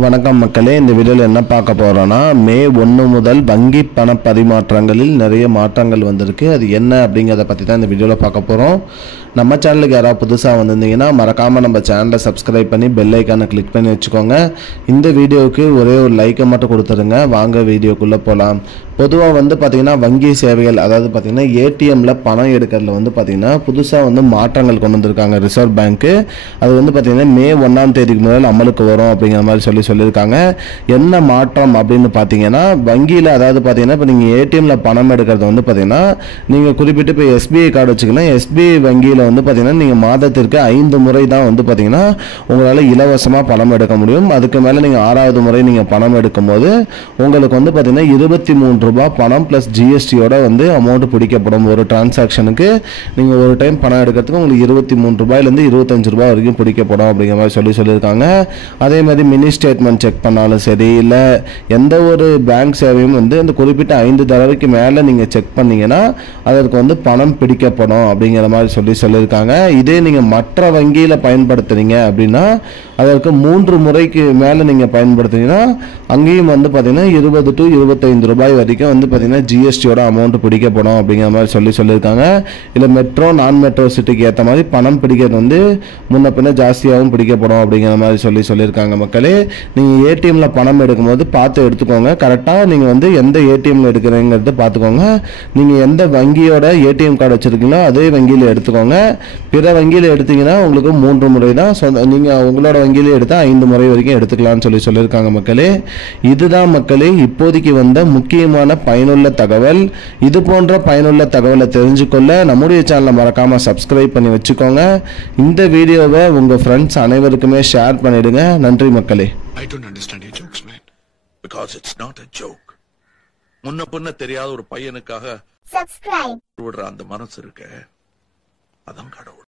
வணக்கம் மக்களே, இந்த வீடியோவில் என்ன பார்க்க போகிறோன்னா, மே 1 முதல் வங்கி பண பரிமாற்றங்களில் நிறைய மாற்றங்கள் வந்திருக்கு. அது என்ன அப்படிங்கிறத பற்றி தான் இந்த வீடியோவில் பார்க்க போகிறோம். நம்ம சேனலுக்கு யாராவது புதுசாக வந்திருந்தீங்கன்னா மறக்காமல் நம்ம சேனலை சப்ஸ்கிரைப் பண்ணி பெல் ஐக்கானை கிளிக் பண்ணி வச்சுக்கோங்க. இந்த வீடியோவுக்கு ஒரே ஒரு லைக்கை மட்டும் கொடுத்துருங்க. வாங்க வீடியோக்குள்ளே போகலாம். பொதுவாக பார்த்திங்கன்னா வங்கி சேவைகள், அதாவது பார்த்திங்கன்னா ஏடிஎம்மில் பணம் எடுக்கிறதுல பார்த்திங்கன்னா புதுசாக மாற்றங்கள் கொண்டு வந்திருக்காங்க ரிசர்வ் பேங்க்கு. அது பார்த்திங்கன்னா மே 1ஆம் தேதிக்கு முதல் அமலுக்கு வரும் அப்படிங்கிற மாதிரி சொல்லியிருக்காங்க. என்ன மாற்றம் அப்படின்னு பார்த்தீங்கன்னா, வங்கியில் அதாவது பார்த்தீங்கன்னா இப்போ நீங்கள் ஏடிஎம்மில் பணம் எடுக்கிறது பார்த்தீங்கன்னா நீங்கள் குறிப்பிட்டு இப்போ எஸ்பிஐ கார்டு வச்சுக்கலாம். எஸ்பிஐ வங்கியில் பார்த்தீங்கன்னா நீங்கள் மாதத்திற்கு 5 முறை தான் பார்த்தீங்கன்னா உங்களால் இலவசமாக பணம் எடுக்க முடியும். அதுக்கு மேலே நீங்கள் 6வது முறை நீங்கள் பணம் எடுக்கும்போது உங்களுக்கு பார்த்தீங்கன்னா 23 ரூபாய் பணம் ப்ளஸ் ஜிஎஸ்டியோட அமௌண்ட் பிடிக்கப்படும். ஒரு டிரான்சாக்ஷனுக்கு நீங்கள் ஒரு டைம் பணம் எடுக்கிறதுக்கு உங்களுக்கு 23 ரூபாயிலேருந்து 25 ரூபாய் வரைக்கும் பிடிக்கப்படும் அப்படிங்கிற மாதிரி சொல்லியிருக்காங்க. அதே மாதிரி மினி ஸ்டேட்மெண்ட் செக் பண்ணாலும் சரி, இல்லை எந்த ஒரு பேங்க் சேவையும் அந்த குறிப்பிட்ட 5 தடவைக்கு மேலே நீங்கள் செக் பண்ணீங்கன்னா அதற்கு பணம் பிடிக்கப்படும் அப்படிங்கிற மாதிரி சொல்லியிருக்காங்க. இதே நீங்கள் மற்ற வங்கியில் பயன்படுத்துறீங்க அப்படின்னா அதற்கு 3 முறைக்கு மேலே நீங்கள் பயன்படுத்துனீங்கன்னா அங்கேயும் பார்த்தீங்கன்னா 20 to 25 ரூபாய் வரைக்கும் பார்த்தீங்கன்னா ஜிஎஸ்டியோட அமௌண்ட் பிடிக்கப்படும் அப்படிங்கிற மாதிரி சொல்லியிருக்காங்க. இல்லை மெட்ரோ நான் மெட்ரோ சிட்டிக்கு ஏற்ற மாதிரி பணம் பிடிக்கிறது முன்ன பின்ன ஜாஸ்தியாகவும் பிடிக்கப்படும் அப்படிங்கிற மாதிரி சொல்லியிருக்காங்க. மக்களே, நீங்கள் ஏடிஎம்மில் பணம் எடுக்கும்போது பார்த்து எடுத்துக்கோங்க. கரெக்டாக நீங்கள் எந்த ஏடிஎம்மில் எடுக்கிறீங்கிறத பார்த்துக்கோங்க. நீங்கள் எந்த வங்கியோட ஏடிஎம் கார்டு வச்சுருக்கீங்களோ அதே வங்கியில் எடுத்துக்கோங்க. பிற வங்கியில் எடுத்தீங்கன்னா உங்களுக்கு 3 முறை தான். நீங்கள் உங்களோட வங்கியில் எடுத்தால் 5 முறை வரைக்கும் எடுத்துக்கலாம்னு சொல்லியிருக்காங்க. மக்களே, இதுதான் மக்களே இப்போதைக்கு வந்த முக்கியமான பயனுள்ள தகவல். இது போன்ற பயனுள்ள தகவலை தெரிஞ்சுக்கொள்ள நம்முடைய சேனலை மறக்காமல் சப்ஸ்கிரைப் பண்ணி வச்சுக்கோங்க. இந்த வீடியோவை உங்கள் ஃப்ரெண்ட்ஸ் அனைவருக்குமே ஷேர் பண்ணிடுங்க. நன்றி மக்களே. I don't understand your jokes, man. Because it's not a joke. முன்ன பின்ன தெரியாத ஒரு பையனுக்காக subscribe விடுற அந்த மனசு இருக்க, அதான் கடவுள்.